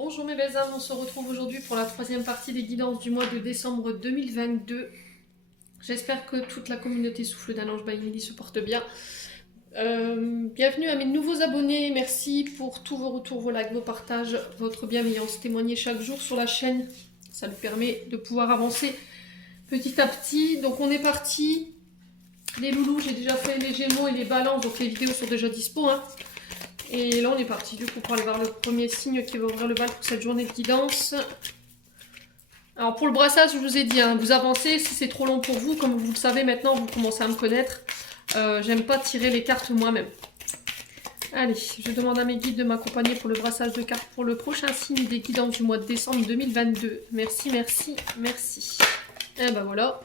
Bonjour mes belles âmes, on se retrouve aujourd'hui pour la troisième partie des guidances du mois de décembre 2022. J'espère que toute la communauté Souffle d'un Ange by Emily se porte bien. Bienvenue à mes nouveaux abonnés, merci pour tous vos retours, vos likes, vos partages, votre bienveillance. Témoignez chaque jour sur la chaîne, ça nous permet de pouvoir avancer petit à petit. Donc on est parti, les loulous, j'ai déjà fait les gémeaux et les balances, donc les vidéos sont déjà dispo. Et là on est parti du coup pour aller voir le premier signe qui va ouvrir le bal pour cette journée de guidance. Alors pour le brassage, je vous ai dit, vous avancez, si c'est trop long pour vous, comme vous le savez maintenant, vous commencez à me connaître. J'aime pas tirer les cartes moi-même. Allez, je demande à mes guides de m'accompagner pour le brassage de cartes pour le prochain signe des guidances du mois de décembre 2022. Merci, merci, merci. Et ben voilà,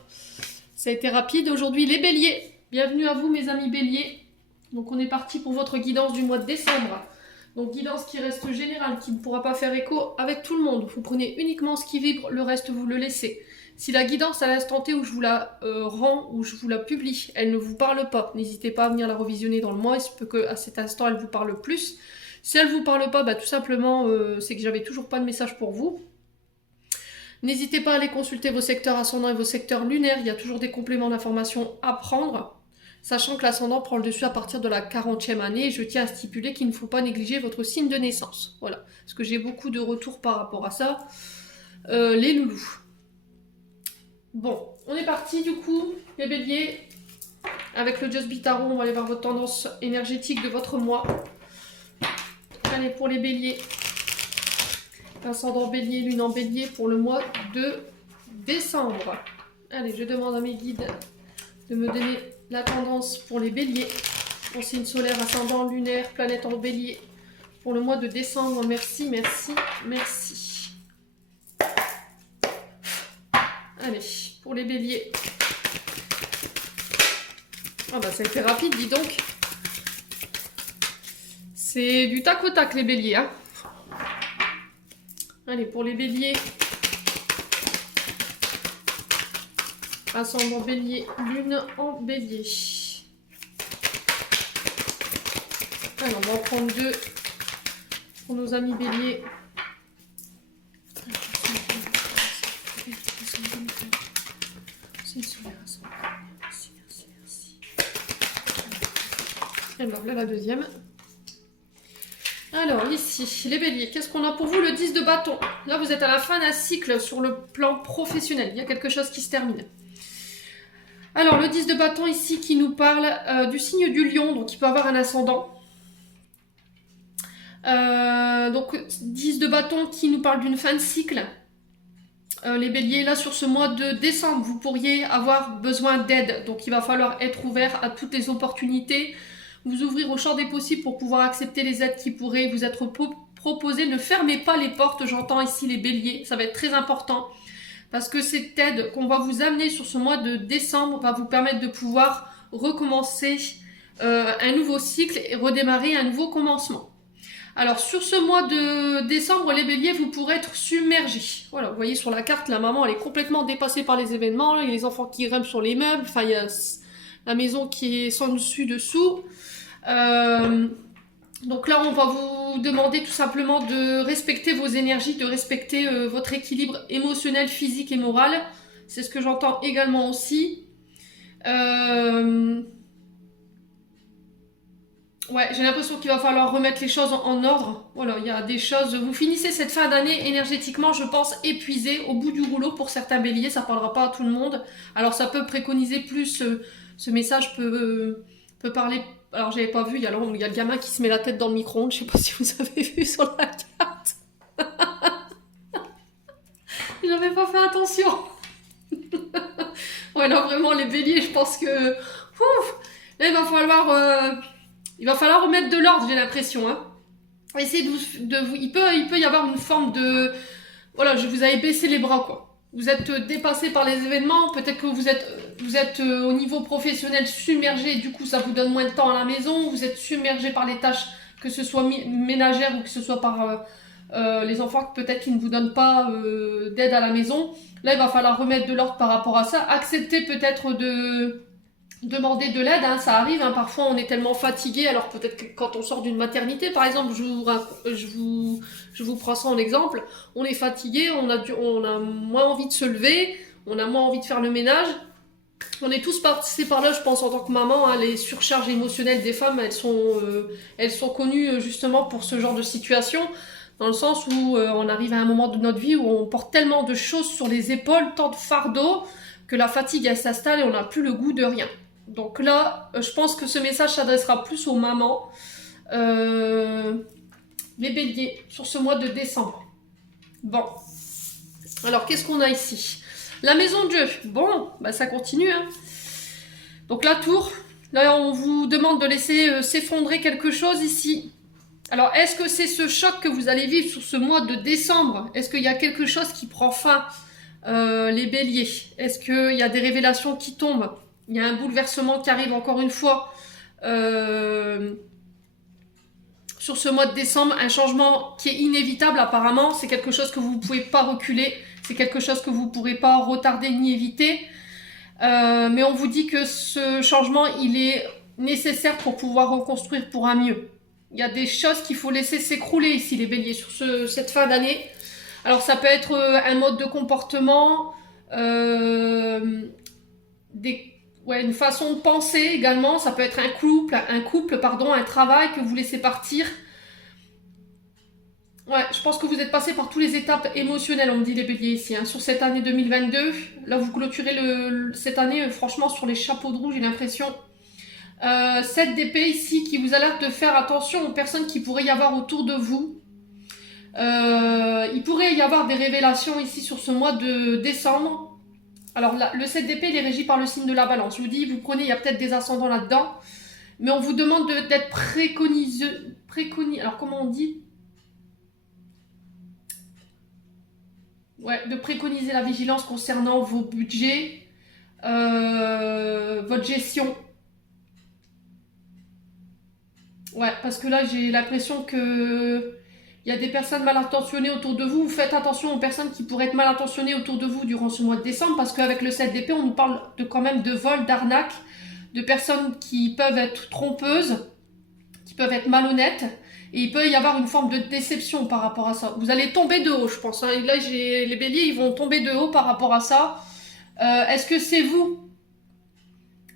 ça a été rapide. Aujourd'hui les béliers, bienvenue à vous mes amis béliers. Donc on est parti pour votre guidance du mois de décembre. Donc guidance qui reste générale, qui ne pourra pas faire écho avec tout le monde. Vous prenez uniquement ce qui vibre, le reste vous le laissez. Si la guidance à l'instant T où je vous la rends, où je vous la publie, elle ne vous parle pas, n'hésitez pas à venir la revisionner dans le mois, il se peut qu'à cet instant elle vous parle plus. Si elle ne vous parle pas, tout simplement c'est que j'avais toujours pas de message pour vous. N'hésitez pas à aller consulter vos secteurs ascendants et vos secteurs lunaires, il y a toujours des compléments d'information à prendre. Sachant que l'ascendant prend le dessus à partir de la 40e année, je tiens à stipuler qu'il ne faut pas négliger votre signe de naissance. Voilà, parce que j'ai beaucoup de retours par rapport à ça. Les loulous. Bon, on est parti du coup, les béliers. Avec le Just Be Tarot, on va aller voir votre tendance énergétique de votre mois. Allez, pour les béliers. Ascendant bélier, lune en bélier pour le mois de décembre. Allez, je demande à mes guides de me donner la tendance pour les béliers, en signe solaire, ascendant, lunaire, planète en bélier, pour le mois de décembre. Merci, merci, merci. Allez, pour les béliers. Ah bah ça a été rapide, dis donc. C'est du tac au tac les béliers. Allez, pour les béliers. Ascendant bélier, lune en bélier. Alors, on va en prendre deux pour nos amis béliers. Alors, là, la deuxième. Alors, ici, les béliers, qu'est-ce qu'on a pour vous? Le 10 de bâton. Là, vous êtes à la fin d'un cycle sur le plan professionnel. Il y a quelque chose qui se termine. Alors, le 10 de bâton ici qui nous parle du signe du lion, donc il peut avoir un ascendant. Donc, 10 de bâton qui nous parle d'une fin de cycle. Les béliers, là, sur ce mois de décembre, vous pourriez avoir besoin d'aide. Donc, il va falloir être ouvert à toutes les opportunités, vous ouvrir au champ des possibles pour pouvoir accepter les aides qui pourraient vous être proposées. Ne fermez pas les portes, j'entends ici les béliers, ça va être très important. Parce que cette aide qu'on va vous amener sur ce mois de décembre va vous permettre de pouvoir recommencer un nouveau cycle et redémarrer un nouveau commencement. Alors sur ce mois de décembre, les béliers, vous pourrez être submergés. Voilà, vous voyez sur la carte, la maman elle est complètement dépassée par les événements. Il y a les enfants qui grimpent sur les meubles, enfin il y a la maison qui est sans dessus-dessous. Donc là, on va vous demander tout simplement de respecter vos énergies, de respecter votre équilibre émotionnel, physique et moral. C'est ce que j'entends également aussi. Ouais, j'ai l'impression qu'il va falloir remettre les choses en ordre. Voilà, il y a des choses... Vous finissez cette fin d'année énergétiquement, je pense, épuisé, au bout du rouleau pour certains béliers. Ça ne parlera pas à tout le monde. Alors ça peut préconiser plus... ce message peut parler... Alors, j'avais pas vu, il y a le gamin qui se met la tête dans le micro-ondes, je sais pas si vous avez vu sur la carte. J'avais pas fait attention. Ouais, là, vraiment, les béliers, je pense que... Ouf, là, il va falloir remettre de l'ordre, j'ai l'impression. Essayez il peut y avoir une forme de... Voilà, vous avez baissé les bras, quoi. Vous êtes dépassé par les événements, peut-être que vous êtes au niveau professionnel submergé, du coup ça vous donne moins de temps à la maison, vous êtes submergé par les tâches, que ce soit ménagères ou que ce soit par les enfants peut-être qui ne vous donnent pas d'aide à la maison. Là il va falloir remettre de l'ordre par rapport à ça, accepter peut-être demander de l'aide, hein, ça arrive, hein, parfois on est tellement fatigué, alors peut-être que quand on sort d'une maternité, par exemple, je vous prends ça en exemple, on est fatigué, on a moins envie de se lever, on a moins envie de faire le ménage. On est tous passés par là, je pense, en tant que maman, hein, les surcharges émotionnelles des femmes, elles sont connues justement pour ce genre de situation, dans le sens où on arrive à un moment de notre vie où on porte tellement de choses sur les épaules, tant de fardeaux, que la fatigue, elle s'installe et on n'a plus le goût de rien. Donc là, je pense que ce message s'adressera plus aux mamans, les béliers, sur ce mois de décembre. Bon, alors qu'est-ce qu'on a ici? La maison de Dieu, bon, bah ça continue. Hein. Donc la tour, là on vous demande de laisser s'effondrer quelque chose ici. Alors est-ce que c'est ce choc que vous allez vivre sur ce mois de décembre? Est-ce qu'il y a quelque chose qui prend fin, les béliers? Est-ce qu'il y a des révélations qui tombent? Il y a un bouleversement qui arrive encore une fois sur ce mois de décembre, un changement qui est inévitable apparemment, c'est quelque chose que vous ne pouvez pas reculer, c'est quelque chose que vous ne pourrez pas retarder ni éviter, mais on vous dit que ce changement, il est nécessaire pour pouvoir reconstruire pour un mieux. Il y a des choses qu'il faut laisser s'écrouler ici, les béliers, sur cette fin d'année. Alors ça peut être un mode de comportement, une façon de penser également, ça peut être un couple, un travail que vous laissez partir. Ouais, je pense que vous êtes passé par toutes les étapes émotionnelles, on me dit les béliers ici, hein, sur cette année 2022. Là, vous clôturez cette année, franchement, sur les chapeaux de roue, j'ai l'impression. 7 d'épée ici qui vous alerte de faire attention aux personnes qui pourraient y avoir autour de vous. Il pourrait y avoir des révélations ici sur ce mois de décembre. Alors là, le 7 d'épée, il est régi par le signe de la balance. Je vous dis, vous prenez, il y a peut-être des ascendants là-dedans. Mais on vous demande d'être préconiseux. Alors comment on dit? Ouais, de préconiser la vigilance concernant vos budgets, votre gestion. Ouais, parce que là, j'ai l'impression que il y a des personnes mal intentionnées autour de vous. Faites attention aux personnes qui pourraient être mal intentionnées autour de vous durant ce mois de décembre, parce qu'avec le 7 d'épée, on nous parle quand même de vol, d'arnaque, de personnes qui peuvent être trompeuses, qui peuvent être malhonnêtes, et il peut y avoir une forme de déception par rapport à ça. Vous allez tomber de haut, je pense. Hein. Là, les béliers, ils vont tomber de haut par rapport à ça. Est-ce que c'est vous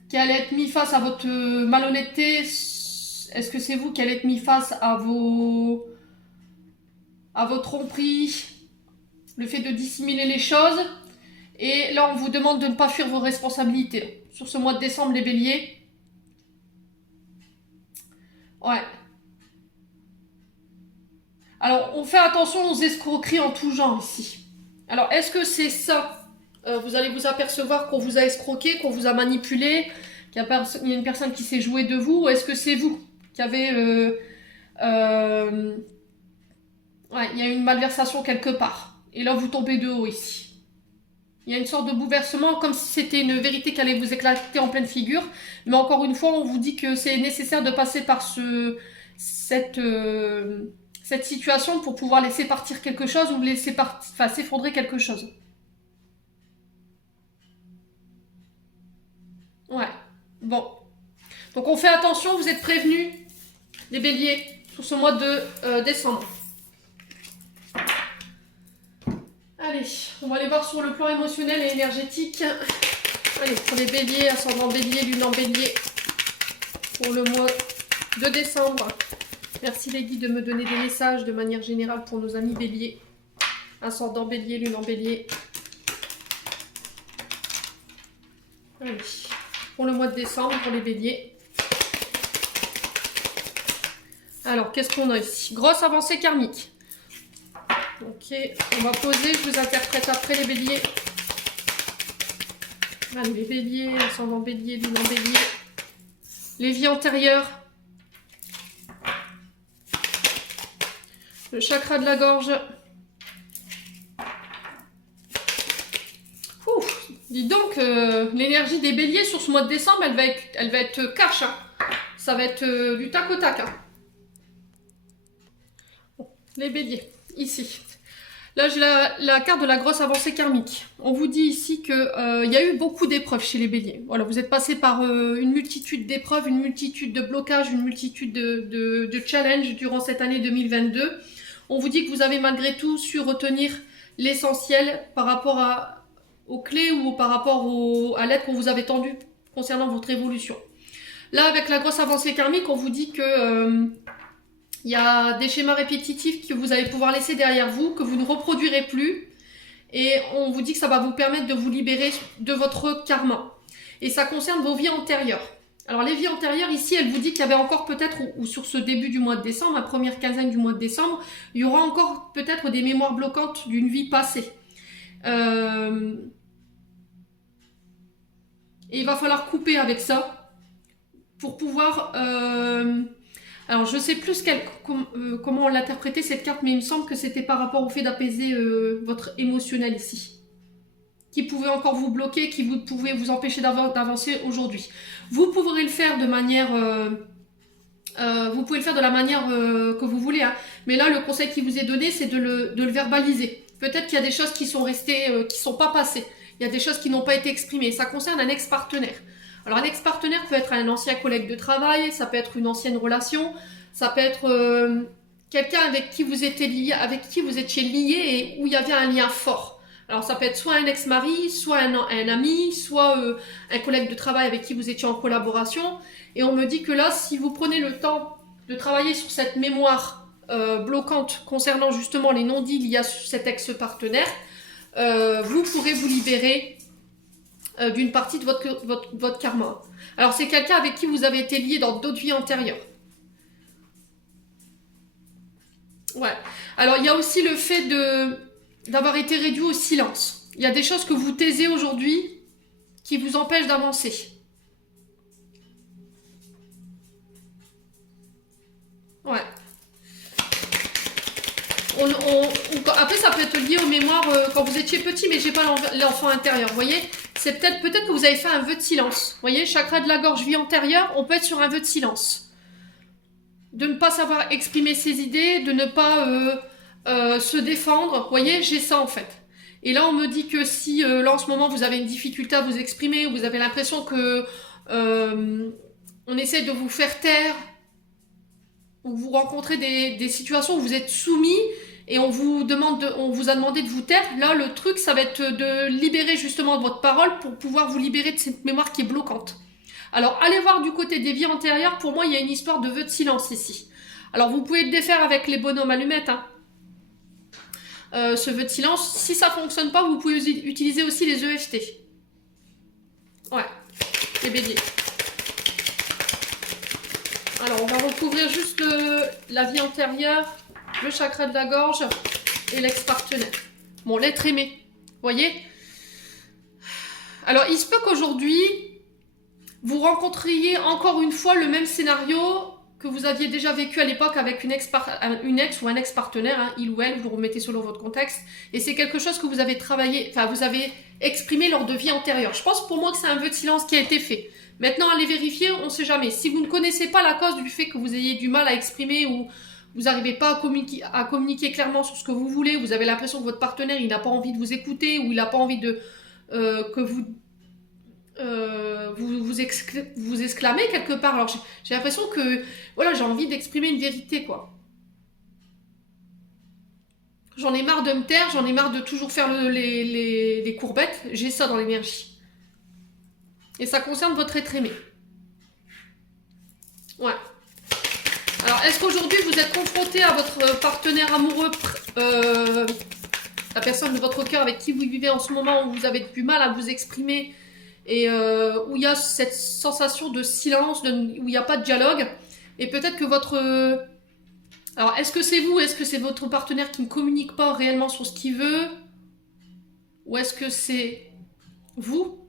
qui allez être mis face à votre malhonnêteté? Est-ce que c'est vous qui allez être mis face à vos tromperies, le fait de dissimuler les choses? Et là, on vous demande de ne pas fuir vos responsabilités. Sur ce mois de décembre, les béliers. Ouais. Alors, on fait attention aux escroqueries en tout genre ici. Alors, est-ce que c'est ça? Vous allez vous apercevoir qu'on vous a escroqué, qu'on vous a manipulé, qu'il y a une personne qui s'est jouée de vous, ou est-ce que c'est vous qui avez... ouais, il y a une malversation quelque part. Et là, vous tombez de haut ici. Il y a une sorte de bouleversement, comme si c'était une vérité qui allait vous éclater en pleine figure. Mais encore une fois, on vous dit que c'est nécessaire de passer par cette situation pour pouvoir laisser partir quelque chose ou laisser s'effondrer quelque chose. Ouais, bon. Donc on fait attention, vous êtes prévenus, les béliers, sur ce mois de décembre. Allez, on va aller voir sur le plan émotionnel et énergétique. Allez, pour les béliers, ascendant bélier, lune en bélier, pour le mois de décembre. Merci les guides de me donner des messages de manière générale pour nos amis béliers. Ascendant bélier, lune en bélier. Allez, pour le mois de décembre, pour les béliers. Alors, qu'est-ce qu'on a ici? Grosse avancée karmique. Ok, on va poser, je vous interprète après les béliers. Allez, les béliers, ascendant bélier, lune en bélier. Les vies antérieures. Le chakra de la gorge. Ouf, dis donc, l'énergie des béliers sur ce mois de décembre, elle va être cash. Hein. Ça va être du tac au tac. Hein. Bon, les béliers, ici. Là, j'ai la carte de la grosse avancée karmique. On vous dit ici qu'il y a eu beaucoup d'épreuves chez les béliers. Voilà, vous êtes passé par une multitude d'épreuves, une multitude de blocages, une multitude de challenges durant cette année 2022. On vous dit que vous avez malgré tout su retenir l'essentiel par rapport aux clés ou par rapport à l'aide qu'on vous avait tendue concernant votre évolution. Là, avec la grosse avancée karmique, on vous dit que il y a des schémas répétitifs que vous allez pouvoir laisser derrière vous, que vous ne reproduirez plus. Et on vous dit que ça va vous permettre de vous libérer de votre karma. Et ça concerne vos vies antérieures. Alors les vies antérieures, ici, elle vous dit qu'il y avait encore peut-être, ou sur ce début du mois de décembre, la première quinzaine du mois de décembre, il y aura encore peut-être des mémoires bloquantes d'une vie passée. Et il va falloir couper avec ça pour pouvoir... alors je sais plus comment l'interpréter cette carte, mais il me semble que c'était par rapport au fait d'apaiser votre émotionnel ici. Qui pouvait encore vous bloquer, qui pouvait vous empêcher d'avancer aujourd'hui. Vous pourrez le faire de manière... vous pouvez le faire de la manière que vous voulez. Hein. Mais là, le conseil qui vous est donné, c'est de le verbaliser. Peut-être qu'il y a des choses qui sont restées, qui ne sont pas passées. Il y a des choses qui n'ont pas été exprimées. Ça concerne un ex-partenaire. Alors un ex-partenaire peut être un ancien collègue de travail, ça peut être une ancienne relation, ça peut être quelqu'un avec qui vous étiez lié, et où il y avait un lien fort. Alors ça peut être soit un ex-mari, soit un ami, soit un collègue de travail avec qui vous étiez en collaboration. Et on me dit que là, si vous prenez le temps de travailler sur cette mémoire bloquante concernant justement les non-dits liés à cet ex-partenaire, vous pourrez vous libérer d'une partie de votre karma. Alors c'est quelqu'un avec qui vous avez été lié dans d'autres vies antérieures. Ouais. Alors il y a aussi le fait d'avoir été réduit au silence. Il y a des choses que vous taisez aujourd'hui qui vous empêchent d'avancer. Ouais. Après ça peut être lié aux mémoires quand vous étiez petit, mais j'ai pas l'enfant intérieur, vous voyez. C'est peut-être que vous avez fait un vœu de silence. Vous voyez, chakra de la gorge, vie antérieure, on peut être sur un vœu de silence. De ne pas savoir exprimer ses idées, de ne pas se défendre. Vous voyez, j'ai ça en fait. Et là, on me dit que si là en ce moment vous avez une difficulté à vous exprimer, ou vous avez l'impression que on essaie de vous faire taire, ou vous rencontrez des situations où vous êtes soumis, et on vous a demandé de vous taire, là le truc ça va être de libérer justement votre parole pour pouvoir vous libérer de cette mémoire qui est bloquante. Alors allez voir du côté des vies antérieures, pour moi il y a une histoire de vœu de silence ici. Alors vous pouvez le défaire avec les bonhommes allumettes, hein. Ce vœu de silence, si ça fonctionne pas, vous pouvez utiliser aussi les EFT. Ouais, les béliers. Alors on va recouvrir juste la vie antérieure, le chakra de la gorge et l'ex-partenaire. Bon, l'être aimé, vous voyez. Alors, il se peut qu'aujourd'hui, vous rencontriez encore une fois le même scénario que vous aviez déjà vécu à l'époque avec une ex ou un ex-partenaire, hein, il ou elle, vous le remettez selon votre contexte. Et c'est quelque chose que vous avez travaillé, enfin, vous avez exprimé lors de vie antérieure. Je pense pour moi que c'est un vœu de silence qui a été fait. Maintenant, allez vérifier, on ne sait jamais. Si vous ne connaissez pas la cause du fait que vous ayez du mal à exprimer ou vous n'arrivez pas à communiquer clairement sur ce que vous voulez, vous avez l'impression que votre partenaire il n'a pas envie de vous écouter ou il n'a pas envie de que vous exclamez quelque part. Alors j'ai l'impression que voilà, j'ai envie d'exprimer une vérité quoi. J'en ai marre de me taire, j'en ai marre de toujours faire les courbettes. J'ai ça dans l'énergie. Et ça concerne votre être aimé. Ouais. Alors, est-ce qu'aujourd'hui, vous êtes confronté à votre partenaire amoureux, la personne de votre cœur avec qui vous vivez en ce moment, où vous avez du mal à vous exprimer, et où il y a cette sensation de silence, où il n'y a pas de dialogue, et peut-être que votre... Alors, est-ce que c'est vous, est-ce que c'est votre partenaire qui ne communique pas réellement sur ce qu'il veut, ou est-ce que c'est vous?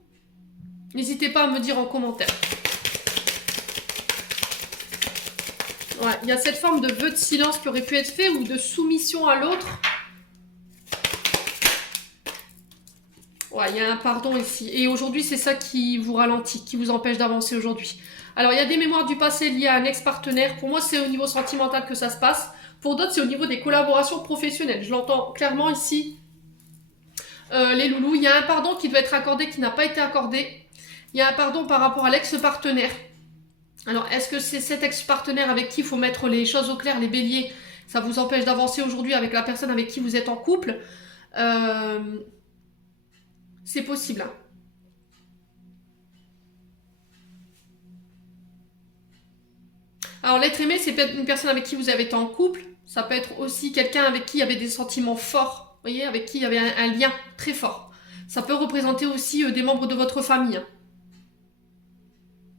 N'hésitez pas à me dire en commentaire. Ouais, il y a cette forme de vœu de silence qui aurait pu être fait ou de soumission à l'autre. Ouais, il y a un pardon ici. Et aujourd'hui, c'est ça qui vous ralentit, qui vous empêche d'avancer aujourd'hui. Alors, il y a des mémoires du passé liées à un ex-partenaire. Pour moi, c'est au niveau sentimental que ça se passe. Pour d'autres, c'est au niveau des collaborations professionnelles. Je l'entends clairement ici. Les loulous, il y a un pardon qui doit être accordé, qui n'a pas été accordé. Il y a un pardon par rapport à l'ex-partenaire. Alors, est-ce que c'est cet ex-partenaire avec qui il faut mettre les choses au clair, les béliers? Ça vous empêche d'avancer aujourd'hui avec la personne avec qui vous êtes en couple. C'est possible. Hein. Alors, l'être aimé, c'est peut-être une personne avec qui vous avez été en couple. Ça peut être aussi quelqu'un avec qui il y avait des sentiments forts. Vous voyez, avec qui il y avait un lien très fort. Ça peut représenter aussi des membres de votre famille. Hein.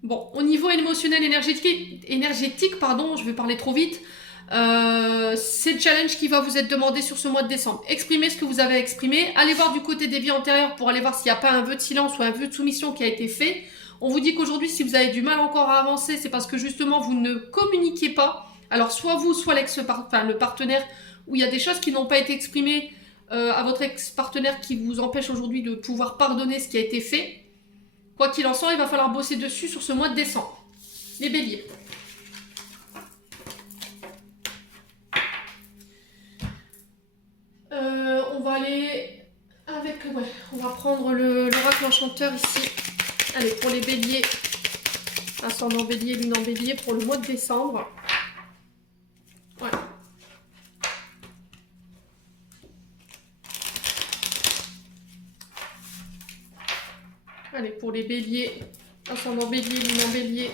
Bon, au niveau émotionnel, énergétique, pardon, je vais parler trop vite. C'est le challenge qui va vous être demandé sur ce mois de décembre. Exprimez ce que vous avez exprimé. Allez voir du côté des vies antérieures pour aller voir s'il n'y a pas un vœu de silence ou un vœu de soumission qui a été fait. On vous dit qu'aujourd'hui, si vous avez du mal encore à avancer, c'est parce que justement, vous ne communiquez pas. Alors, soit vous, soit le partenaire, où il y a des choses qui n'ont pas été exprimées à votre ex-partenaire qui vous empêchent aujourd'hui de pouvoir pardonner ce qui a été fait. Quoi qu'il en soit, il va falloir bosser dessus sur ce mois de décembre. Les béliers. On va aller avec... Ouais, on va prendre l'oracle enchanteur ici. Allez, pour les béliers. Ascendant bélier, lune en bélier pour le mois de décembre. Ouais. Allez, pour les béliers, ascendant bélier, lune en bélier.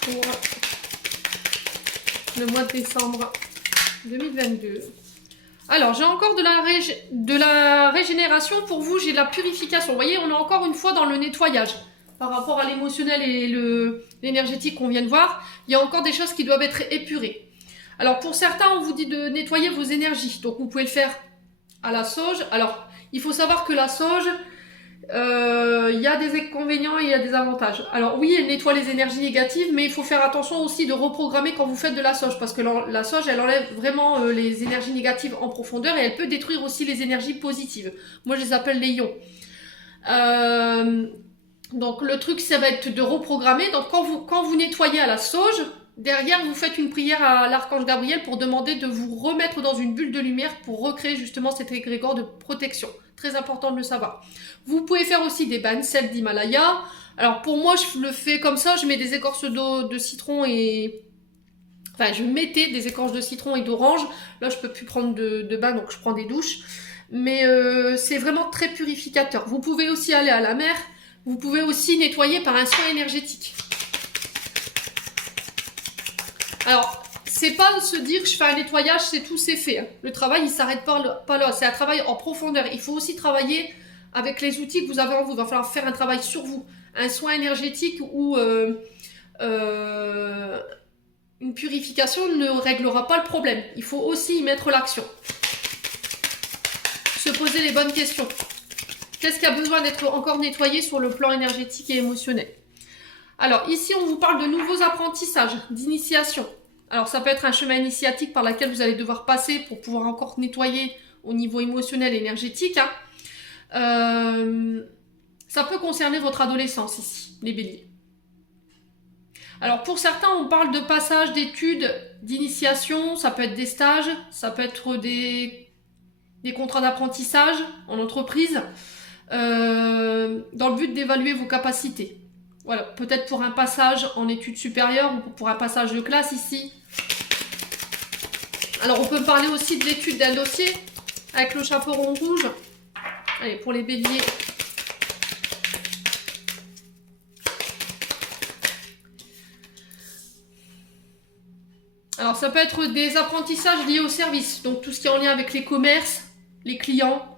Pour le mois de décembre 2022. Alors, j'ai encore de la régénération pour vous, j'ai de la purification. Vous voyez, on est encore une fois dans le nettoyage. Par rapport à l'émotionnel et l'énergétique qu'on vient de voir, il y a encore des choses qui doivent être épurées. Alors, pour certains, on vous dit de nettoyer vos énergies. Donc, vous pouvez le faire à la sauge. Alors, il faut savoir que la sauge, il y a des inconvénients et il y a des avantages. Alors oui, elle nettoie les énergies négatives, mais il faut faire attention aussi de reprogrammer quand vous faites de la sauge, parce que la sauge, elle enlève vraiment les énergies négatives en profondeur et elle peut détruire aussi les énergies positives. Moi, je les appelle les ions. Donc le truc, ça va être de reprogrammer. Donc quand vous nettoyez à la sauge, derrière, vous faites une prière à l'archange Gabriel pour demander de vous remettre dans une bulle de lumière pour recréer justement cet égrégore de protection. Très important de le savoir. Vous pouvez faire aussi des bains de sel d'Himalaya. Alors pour moi, je le fais comme ça. Je mets des écorces de citron et... Enfin, je mettais des écorces de citron et d'orange. Là, je peux plus prendre de bain, donc je prends des douches. Mais c'est vraiment très purificateur. Vous pouvez aussi aller à la mer. Vous pouvez aussi nettoyer par un soin énergétique. Alors, c'est pas se dire je fais un nettoyage, c'est tout, c'est fait. Le travail, il s'arrête pas là. C'est un travail en profondeur. Il faut aussi travailler avec les outils que vous avez en vous. Il va falloir faire un travail sur vous. Un soin énergétique ou une purification ne réglera pas le problème. Il faut aussi y mettre l'action. Se poser les bonnes questions. Qu'est-ce qui a besoin d'être encore nettoyé sur le plan énergétique et émotionnel? Alors, ici, on vous parle de nouveaux apprentissages, d'initiation. Alors, ça peut être un chemin initiatique par lequel vous allez devoir passer pour pouvoir encore nettoyer au niveau émotionnel et énergétique. Hein. Ça peut concerner votre adolescence ici, les béliers. Alors, pour certains, on parle de passage d'études, d'initiation. Ça peut être des stages, ça peut être des contrats d'apprentissage en entreprise, dans le but d'évaluer vos capacités. Voilà, peut-être pour un passage en études supérieures ou pour un passage de classe ici. Alors, on peut parler aussi de l'étude d'un dossier avec le chaperon rouge. Allez, pour les béliers. Alors, ça peut être des apprentissages liés au service. Donc, tout ce qui est en lien avec les commerces, les clients.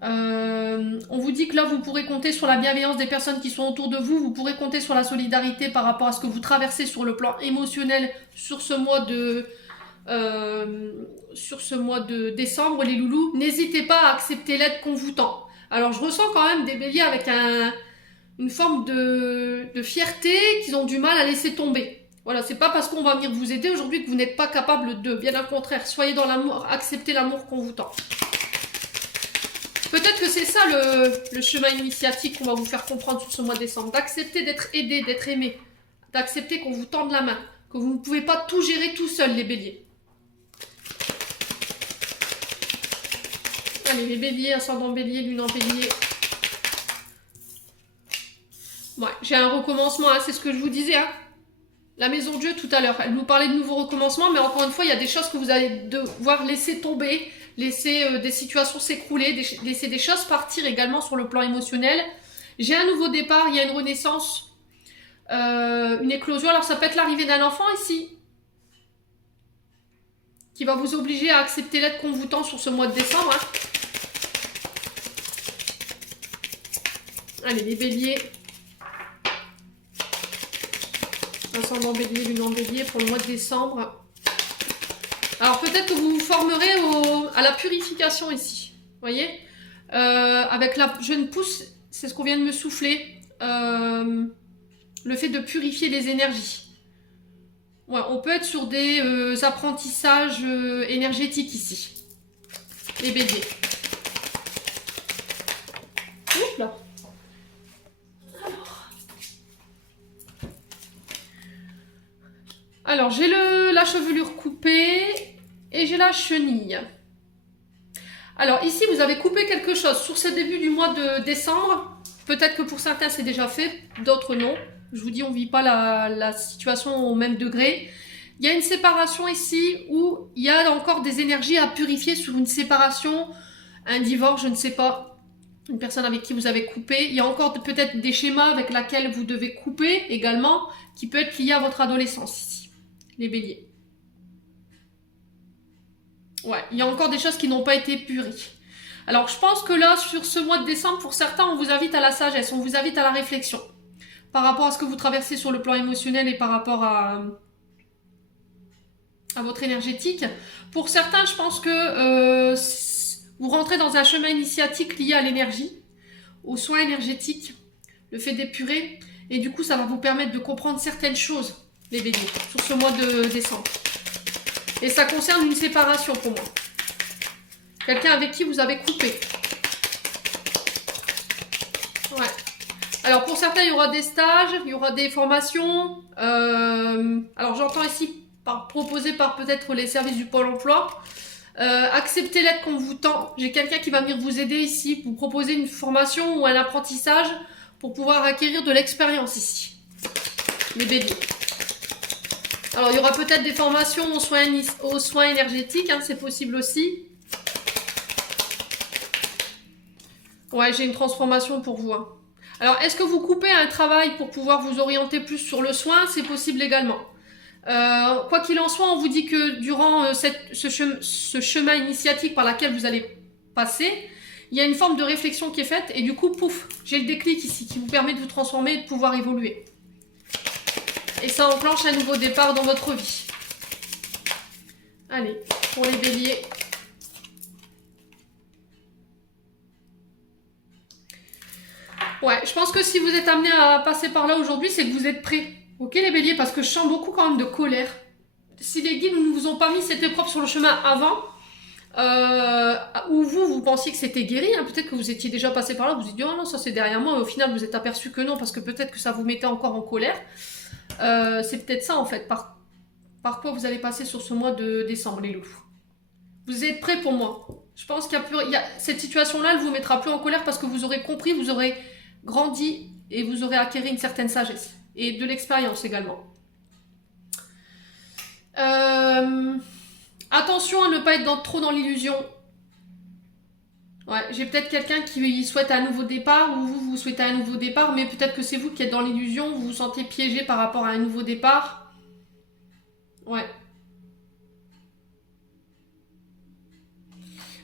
On vous dit que là, vous pourrez compter sur la bienveillance des personnes qui sont autour de vous. Vous pourrez compter sur la solidarité par rapport à ce que vous traversez sur le plan émotionnel sur ce mois de décembre, les loulous. N'hésitez pas à accepter l'aide qu'on vous tend. Alors, je ressens quand même des béliers avec une forme de fierté qu'ils ont du mal à laisser tomber. Voilà, c'est pas parce qu'on va venir vous aider aujourd'hui que vous n'êtes pas capable de. Bien au contraire, soyez dans l'amour, acceptez l'amour qu'on vous tend. Peut-être que c'est ça le chemin initiatique qu'on va vous faire comprendre sur ce mois de décembre. D'accepter d'être aidé, d'être aimé. D'accepter qu'on vous tende la main. que vous ne pouvez pas tout gérer tout seul, les béliers. Allez, les béliers, ascendant bélier, lune en bélier. Ouais, j'ai un recommencement, hein, c'est ce que je vous disais. Hein. La maison de Dieu tout à l'heure, elle nous parlait de nouveaux recommencements, mais encore une fois, il y a des choses que vous allez devoir laisser tomber, laisser des situations s'écrouler, laisser des choses partir également sur le plan émotionnel. J'ai un nouveau départ, il y a une renaissance, une éclosion. Alors ça peut être l'arrivée d'un enfant ici, qui va vous obliger à accepter l'aide qu'on vous tend sur ce mois de décembre. Hein. Allez, les béliers. Ascendant bélier, lune en bélier pour le mois de décembre. Alors peut-être que vous vous formerez à la purification ici. Vous voyez avec la jeune pousse, c'est ce qu'on vient de me souffler. Le fait de purifier les énergies. Ouais, on peut être sur des apprentissages énergétiques ici. Les béliers. Oups là. Alors, j'ai la chevelure coupée et j'ai la chenille. Alors, ici, vous avez coupé quelque chose sur ce début du mois de décembre. Peut-être que pour certains, c'est déjà fait, d'autres non. Je vous dis, on ne vit pas la situation au même degré. Il y a une séparation ici où il y a encore des énergies à purifier sur une séparation, un divorce, je ne sais pas. Une personne avec qui vous avez coupé. Il y a encore peut-être des schémas avec lesquels vous devez couper également, qui peut être lié à votre adolescence ici. Les béliers. Ouais, il y a encore des choses qui n'ont pas été purées. Alors, je pense que là, sur ce mois de décembre, pour certains, on vous invite à la sagesse, on vous invite à la réflexion. Par rapport à ce que vous traversez sur le plan émotionnel et par rapport à votre énergétique. Pour certains, je pense que vous rentrez dans un chemin initiatique lié à l'énergie, aux soins énergétiques, le fait d'épurer. Et du coup, ça va vous permettre de comprendre certaines choses. Les béliers, sur ce mois de décembre. Et ça concerne une séparation pour moi. Quelqu'un avec qui vous avez coupé. Ouais. Alors pour certains, il y aura des stages, il y aura des formations. Alors j'entends ici proposé par peut-être les services du Pôle emploi. Acceptez l'aide qu'on vous tend. J'ai quelqu'un qui va venir vous aider ici, vous proposer une formation ou un apprentissage pour pouvoir acquérir de l'expérience ici. Les béliers. Alors, il y aura peut-être des formations aux soins énergétiques, hein, c'est possible aussi. Ouais, j'ai une transformation pour vous. Hein. Alors, est-ce que vous coupez un travail pour pouvoir vous orienter plus sur le soin? C'est possible également. Quoi qu'il en soit, on vous dit que durant ce chemin initiatique par lequel vous allez passer, il y a une forme de réflexion qui est faite et du coup, pouf, j'ai le déclic ici qui vous permet de vous transformer et de pouvoir évoluer. Et ça enclenche un nouveau départ dans votre vie. Allez, pour les béliers. Ouais, je pense que si vous êtes amené à passer par là aujourd'hui, c'est que vous êtes prêts. Ok les béliers, parce que je sens beaucoup quand même de colère. Si les guides ne vous ont pas mis cette épreuve sur le chemin avant, où vous pensiez que c'était guéri, hein, peut-être que vous étiez déjà passé par là, vous vous êtes dit oh non, ça c'est derrière moi, et au final vous êtes aperçu que non, parce que peut-être que ça vous mettait encore en colère. C'est peut-être ça en fait, par quoi vous allez passer sur ce mois de décembre, les loups. Vous êtes prêts pour moi. Je pense qu'il y a cette situation-là, elle vous mettra plus en colère parce que vous aurez compris, vous aurez grandi et vous aurez acquéri une certaine sagesse et de l'expérience également. Attention à ne pas être trop dans l'illusion. Ouais, j'ai peut-être quelqu'un qui souhaite un nouveau départ ou vous souhaitez un nouveau départ, mais peut-être que c'est vous qui êtes dans l'illusion, vous vous sentez piégé par rapport à un nouveau départ. Ouais.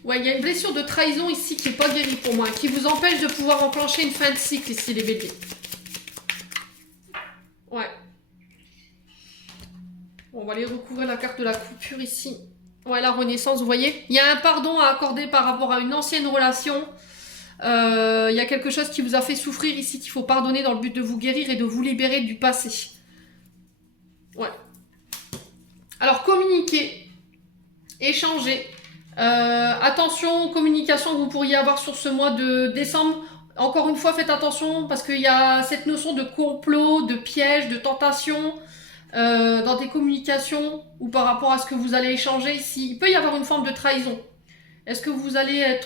Ouais, il y a une blessure de trahison ici qui n'est pas guérie pour moi, qui vous empêche de pouvoir enclencher une fin de cycle ici, les béliers. Ouais. On va aller recouvrir la carte de la coupure ici. Ouais, la renaissance, vous voyez. Il y a un pardon à accorder par rapport à une ancienne relation. Il y a quelque chose qui vous a fait souffrir ici, qu'il faut pardonner dans le but de vous guérir et de vous libérer du passé. Ouais. Alors, communiquer, échanger. Attention aux communications que vous pourriez avoir sur ce mois de décembre. Encore une fois, faites attention parce qu'il y a cette notion de complot, de piège, de tentation. dans des communications ou par rapport à ce que vous allez échanger ici. Il peut y avoir une forme de trahison. Est-ce que vous allez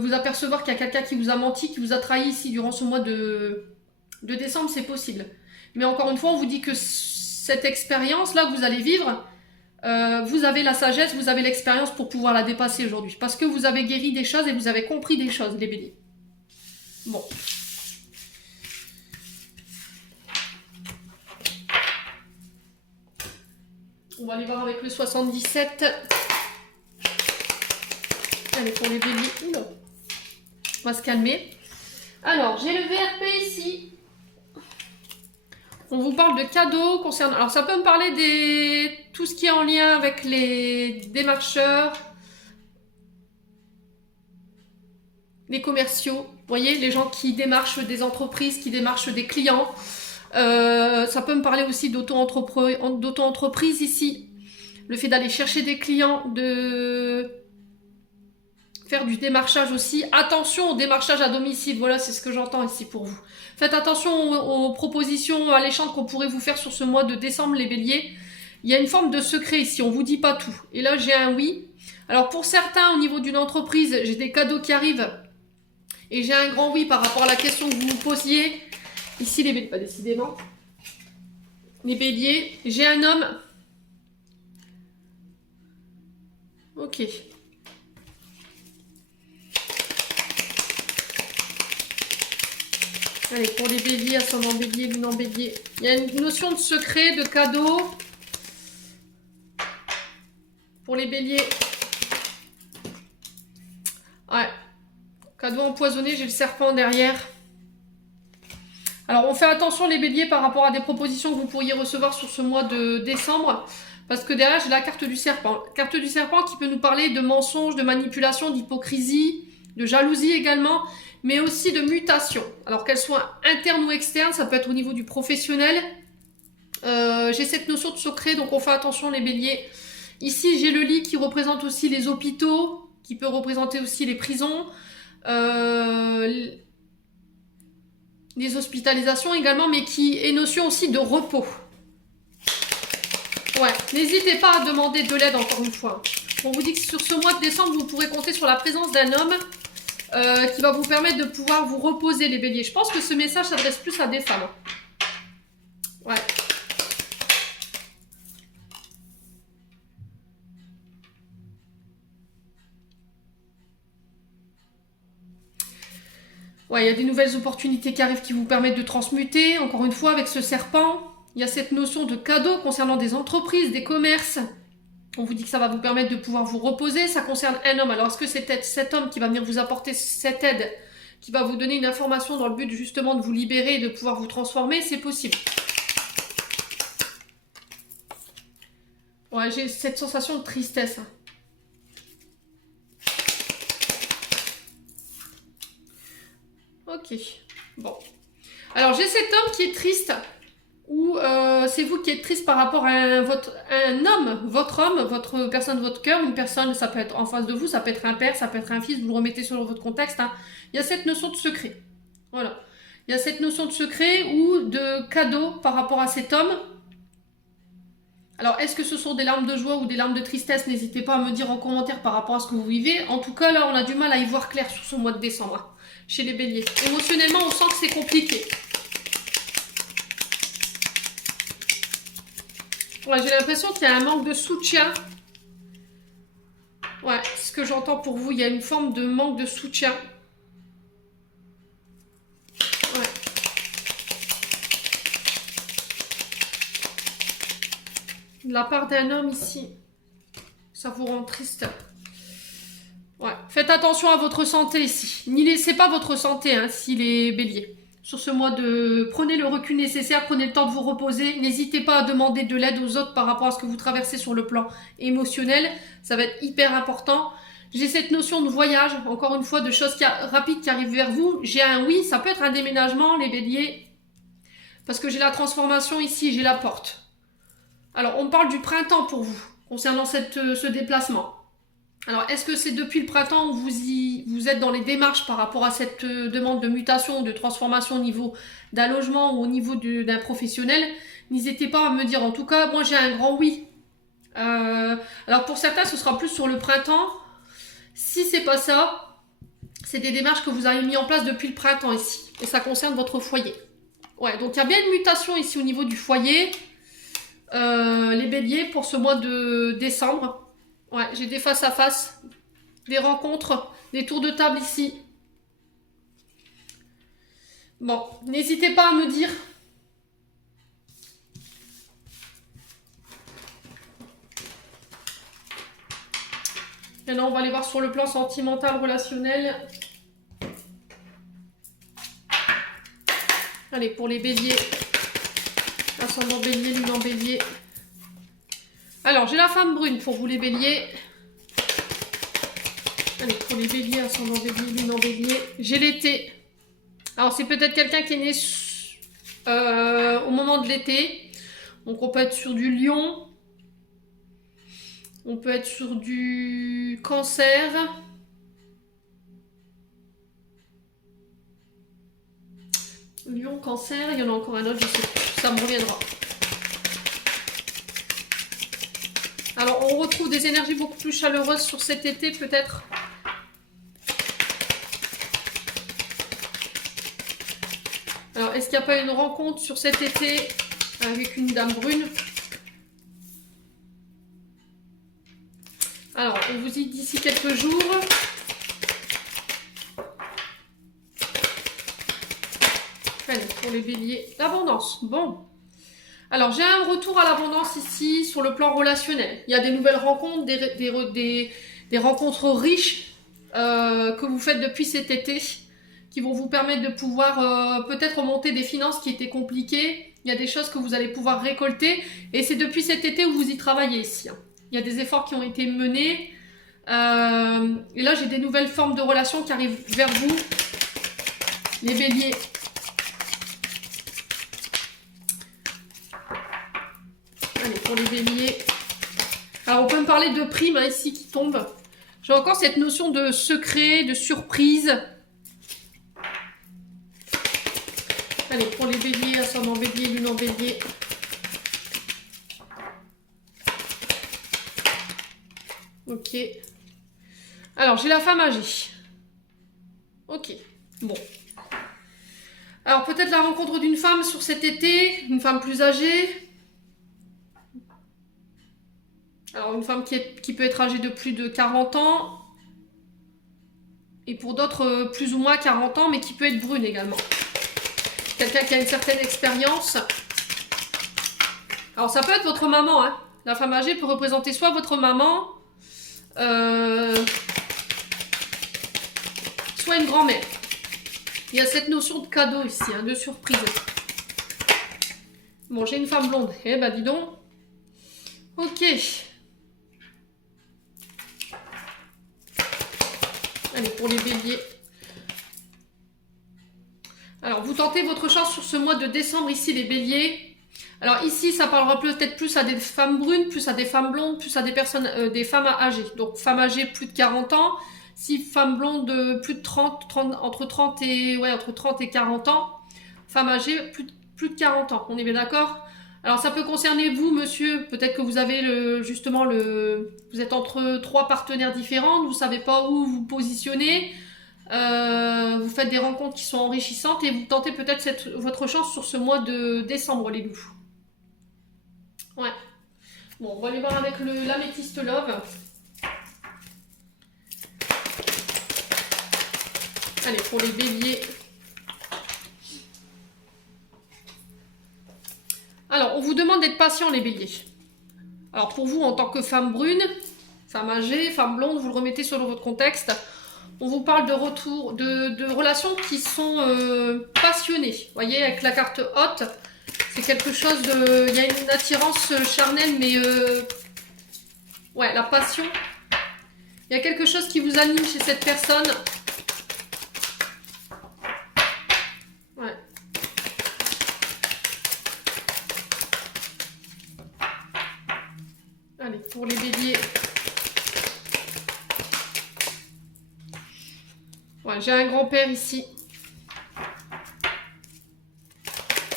vous apercevoir qu'il y a quelqu'un qui vous a menti, qui vous a trahi ici durant ce mois de décembre? C'est possible. Mais encore une fois, on vous dit que cette expérience-là que vous allez vivre, vous avez la sagesse, vous avez l'expérience pour pouvoir la dépasser aujourd'hui. Parce que vous avez guéri des choses et vous avez compris des choses, les béliers. Bon. On va aller voir avec le 77. Allez, pour les béliers. Oula. On va se calmer. Alors, j'ai le VRP ici. On vous parle de cadeaux concernant... Alors, ça peut me parler des... tout ce qui est en lien avec les démarcheurs, les commerciaux. Vous voyez, les gens qui démarchent des entreprises, qui démarchent des clients. Ça peut me parler aussi d'auto-entreprise ici. Le fait d'aller chercher des clients, de faire du démarchage aussi. Attention au démarchage à domicile. Voilà, c'est ce que j'entends ici pour vous. Faites attention aux propositions alléchantes qu'on pourrait vous faire sur ce mois de décembre, les béliers. Il y a une forme de secret ici, on ne vous dit pas tout. Et là, j'ai un oui. Alors, pour certains, au niveau d'une entreprise, j'ai des cadeaux qui arrivent. Et j'ai un grand oui par rapport à la question que vous vous posiez. Ici, les béliers, pas décidément. Les béliers, j'ai un homme. Ok. Allez, pour les béliers, ascendant bélier, lune en bélier. Il y a une notion de secret, de cadeau. Pour les béliers. Ouais. Cadeau empoisonné, j'ai le serpent derrière. Alors, on fait attention les béliers par rapport à des propositions que vous pourriez recevoir sur ce mois de décembre. Parce que derrière, j'ai la carte du serpent. Carte du serpent qui peut nous parler de mensonges, de manipulation, d'hypocrisie, de jalousie également, mais aussi de mutation. Alors qu'elle soit interne ou externe, ça peut être au niveau du professionnel. J'ai cette notion de secret, donc on fait attention les béliers. Ici, j'ai le lit qui représente aussi les hôpitaux, qui peut représenter aussi les prisons, les hospitalisations également, mais qui est notion aussi de repos. Ouais, n'hésitez pas à demander de l'aide encore une fois. On vous dit que sur ce mois de décembre, vous pourrez compter sur la présence d'un homme qui va vous permettre de pouvoir vous reposer les béliers. Je pense que ce message s'adresse plus à des femmes. Ouais. Ouais, il y a des nouvelles opportunités qui arrivent qui vous permettent de transmuter. Encore une fois, avec ce serpent, il y a cette notion de cadeau concernant des entreprises, des commerces. On vous dit que ça va vous permettre de pouvoir vous reposer. Ça concerne un homme. Alors, est-ce que c'est peut-être cet homme qui va venir vous apporter cette aide, qui va vous donner une information dans le but justement de vous libérer et de pouvoir vous transformer? C'est possible. Ouais, j'ai cette sensation de tristesse. Ok, bon. Alors, j'ai cet homme qui est triste. Ou c'est vous qui êtes triste par rapport à un homme, votre personne de votre cœur, une personne, ça peut être en face de vous, ça peut être un père, ça peut être un fils, vous le remettez sur votre contexte. Hein. Il y a cette notion de secret. Voilà. Il y a cette notion de secret ou de cadeau par rapport à cet homme. Alors, est-ce que ce sont des larmes de joie ou des larmes de tristesse? N'hésitez pas à me dire en commentaire par rapport à ce que vous vivez. En tout cas, là, on a du mal à y voir clair sur ce mois de décembre, hein, chez les béliers. Émotionnellement, on sent que c'est compliqué. Ouais, j'ai l'impression qu'il y a un manque de soutien. Ouais, ce que j'entends pour vous, il y a une forme de manque de soutien. Ouais. De la part d'un homme ici. Ça vous rend triste. Ouais. Faites attention à votre santé ici. N'y laissez pas votre santé, hein, s'il est bélier. Sur ce mois de... Prenez le recul nécessaire, prenez le temps de vous reposer. N'hésitez pas à demander de l'aide aux autres par rapport à ce que vous traversez sur le plan émotionnel. Ça va être hyper important. J'ai cette notion de voyage, encore une fois, de choses rapides qui arrivent vers vous. J'ai un oui, ça peut être un déménagement, les béliers. Parce que j'ai la transformation ici, j'ai la porte. Alors, on parle du printemps pour vous, concernant ce déplacement. Alors, est-ce que c'est depuis le printemps où vous êtes dans les démarches par rapport à cette demande de mutation, de transformation au niveau d'un logement ou au niveau d'un professionnel? n'hésitez pas à me dire. En tout cas, moi j'ai un grand oui. Alors pour certains, ce sera plus sur le printemps. Si c'est pas ça, c'est des démarches que vous avez mis en place depuis le printemps ici. Et ça concerne votre foyer. Ouais, donc il y a bien une mutation ici au niveau du foyer. Les béliers pour ce mois de décembre. Ouais, j'ai des face à face, des rencontres, des tours de table ici. Bon, n'hésitez pas à me dire. Maintenant, on va aller voir sur le plan sentimental, relationnel. Allez, pour les béliers. Ascendant bélier, lune en bélier. Alors, j'ai la femme brune pour vous les béliers. Allez, pour les béliers, ascendant bélier, lune en bélier. J'ai l'été. Alors, c'est peut-être quelqu'un qui est né au moment de l'été. Donc, on peut être sur du lion. On peut être sur du cancer. Lion, cancer, il y en a encore un autre, je sais plus, ça me reviendra. Alors, on retrouve des énergies beaucoup plus chaleureuses sur cet été, peut-être. Alors, est-ce qu'il n'y a pas une rencontre sur cet été avec une dame brune? Alors, on vous dit d'ici quelques jours. Allez, pour les béliers, l'abondance. Bon. Alors, j'ai un retour à l'abondance ici sur le plan relationnel. Il y a des nouvelles rencontres, des rencontres riches que vous faites depuis cet été qui vont vous permettre de pouvoir peut-être remonter des finances qui étaient compliquées. Il y a des choses que vous allez pouvoir récolter et c'est depuis cet été où vous y travaillez ici. Il y a des efforts qui ont été menés. Et là, j'ai des nouvelles formes de relations qui arrivent vers vous, les béliers. Allez, pour les béliers. Alors, on peut me parler de primes ici qui tombent. J'ai encore cette notion de secret, de surprise. Allez, pour les béliers, ascendant bélier, lune en bélier. Ok. Alors, j'ai la femme âgée. Ok. Bon. Alors, peut-être la rencontre d'une femme sur cet été, une femme plus âgée. Alors, une femme qui peut être âgée de plus de 40 ans. Et pour d'autres, plus ou moins 40 ans, mais qui peut être brune également. Quelqu'un qui a une certaine expérience. Alors, ça peut être votre maman, hein. La femme âgée peut représenter soit votre maman, soit une grand-mère. Il y a cette notion de cadeau ici, hein, de surprise. Bon, j'ai une femme blonde. Eh ben, dis donc. Ok. Allez, pour les béliers. Alors, vous tentez votre chance sur ce mois de décembre ici, les béliers. Alors ici, ça parlera peut-être plus à des femmes brunes, plus à des femmes blondes, plus à des personnes, des femmes âgées. Donc, femmes âgées plus de 40 ans. Si femmes blondes plus de 30, entre 30 et 40 ans. Femmes âgées plus de 40 ans. On est bien d'accord? Alors, ça peut concerner vous, monsieur. Peut-être que vous avez vous êtes entre 3 partenaires différents. Vous ne savez pas où vous positionnez. Vous faites des rencontres qui sont enrichissantes et vous tentez peut-être votre chance sur ce mois de décembre, les loups. Ouais. Bon, on va aller voir avec l'améthyste love. Allez, pour les béliers. Alors, on vous demande d'être patient, les béliers. Alors, pour vous, en tant que femme brune, femme âgée, femme blonde, vous le remettez selon votre contexte. On vous parle de retour, de relations qui sont passionnées. Vous voyez, avec la carte haute, c'est quelque chose de... Il y a une attirance charnelle, mais... ouais, la passion. Il y a quelque chose qui vous anime chez cette personne. Ouais. Allez, pour les béliers... Ouais, j'ai un grand-père ici.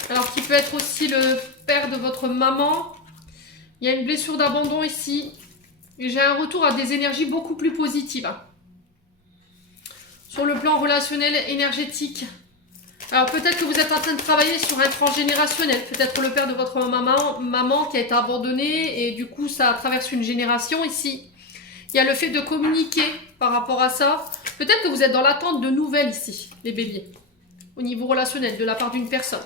Alors, alors qui peut être aussi le père de votre maman. Il y a une blessure d'abandon ici. Et j'ai un retour à des énergies beaucoup plus positives. Sur le plan relationnel, énergétique. Alors peut-être que vous êtes en train de travailler sur un transgénérationnel. Peut-être le père de votre maman qui a été abandonné et du coup ça traverse une génération ici. Il y a le fait de communiquer par rapport à ça. Peut-être que vous êtes dans l'attente de nouvelles ici, les béliers. Au niveau relationnel, de la part d'une personne.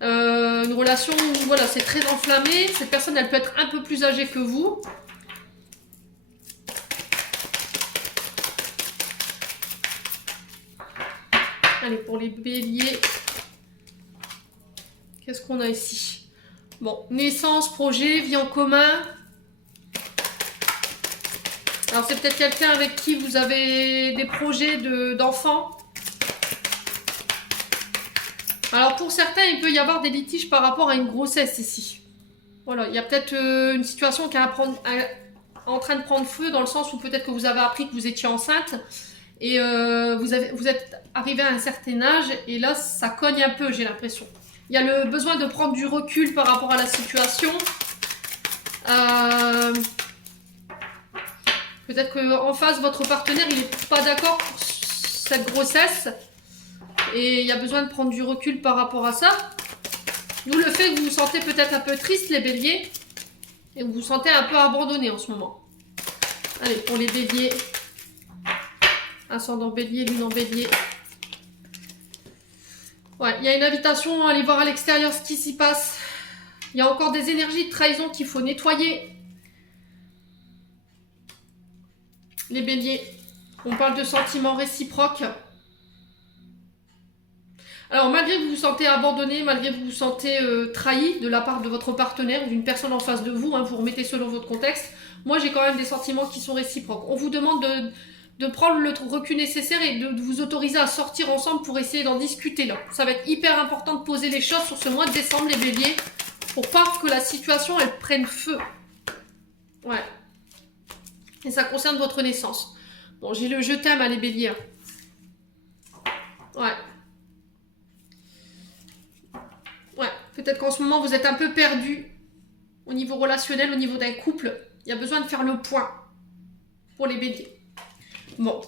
Une relation où voilà, c'est très enflammé. Cette personne, elle peut être un peu plus âgée que vous. Allez, pour les béliers, qu'est-ce qu'on a ici? Bon, naissance, projet, vie en commun. Alors, c'est peut-être quelqu'un avec qui vous avez des projets d'enfants. Alors, pour certains, il peut y avoir des litiges par rapport à une grossesse ici. Voilà, il y a peut-être une situation qui est en train de prendre feu, dans le sens où peut-être que vous avez appris que vous étiez enceinte. Et vous êtes arrivé à un certain âge et là ça cogne un peu, j'ai l'impression. Il y a le besoin de prendre du recul par rapport à la situation. Peut-être qu'en face votre partenaire il n'est pas d'accord pour cette grossesse et il y a besoin de prendre du recul par rapport à ça. D'où le fait que vous vous sentez peut-être un peu triste les béliers et vous vous sentez un peu abandonné en ce moment. Allez, pour les béliers. Ascendant bélier, lune en bélier. Ouais, il y a une invitation à aller voir à l'extérieur ce qui s'y passe. Il y a encore des énergies de trahison qu'il faut nettoyer. Les béliers, on parle de sentiments réciproques. Alors, malgré que vous vous sentez abandonné, malgré que vous vous sentez trahi de la part de votre partenaire, d'une personne en face de vous, hein, vous remettez selon votre contexte, moi j'ai quand même des sentiments qui sont réciproques. On vous demande de prendre le recul nécessaire et de vous autoriser à sortir ensemble pour essayer d'en discuter là. Ça va être hyper important de poser les choses sur ce mois de décembre, les béliers, pour pas que la situation, elle prenne feu. Ouais. Et ça concerne votre naissance. Bon, j'ai le je t'aime à les béliers. Ouais. Ouais. Peut-être qu'en ce moment, vous êtes un peu perdu au niveau relationnel, au niveau d'un couple. Il y a besoin de faire le point pour les béliers. Bon,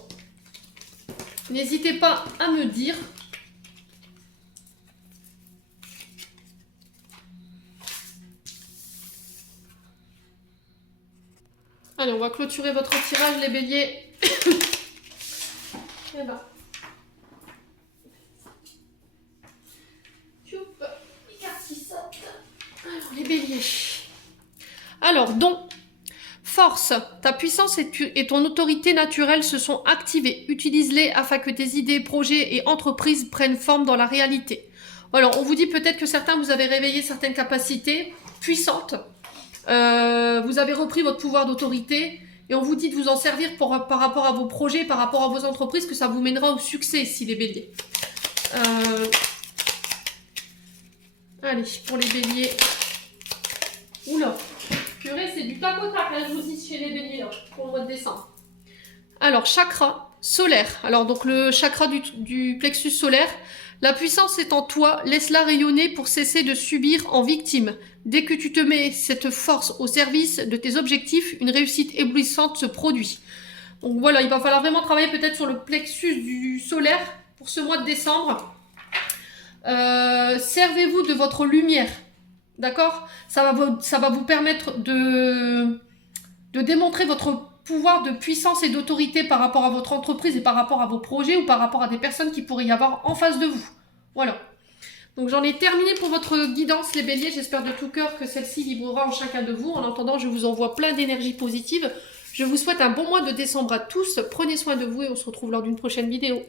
n'hésitez pas à me dire. Allez, on va clôturer votre tirage, les béliers. Et ben. Les cartes qui sortent. Alors, les béliers. Alors, donc. Force, ta puissance et ton autorité naturelle se sont activées. Utilise-les afin que tes idées, projets et entreprises prennent forme dans la réalité. Alors, on vous dit peut-être que certains, vous avez réveillé certaines capacités puissantes. Vous avez repris votre pouvoir d'autorité et on vous dit de vous en servir par rapport à vos projets, par rapport à vos entreprises, que ça vous mènera au succès ici, les béliers. Allez, pour les béliers. Oula! C'est du tac au tac, hein, je vous dis, chez les béliers, là, pour le mois de décembre. Alors, chakra solaire. Alors, donc, le chakra du plexus solaire. La puissance est en toi, laisse-la rayonner pour cesser de subir en victime. Dès que tu te mets cette force au service de tes objectifs, une réussite éblouissante se produit. Donc, voilà, il va falloir vraiment travailler peut-être sur le plexus du solaire pour ce mois de décembre. Servez-vous de votre lumière. D'accord ? Ça va vous permettre de démontrer votre pouvoir de puissance et d'autorité par rapport à votre entreprise et par rapport à vos projets ou par rapport à des personnes qui pourraient y avoir en face de vous. Voilà. Donc j'en ai terminé pour votre guidance, les béliers. J'espère de tout cœur que celle-ci vibrera en chacun de vous. En attendant, je vous envoie plein d'énergie positive. Je vous souhaite un bon mois de décembre à tous. Prenez soin de vous et on se retrouve lors d'une prochaine vidéo.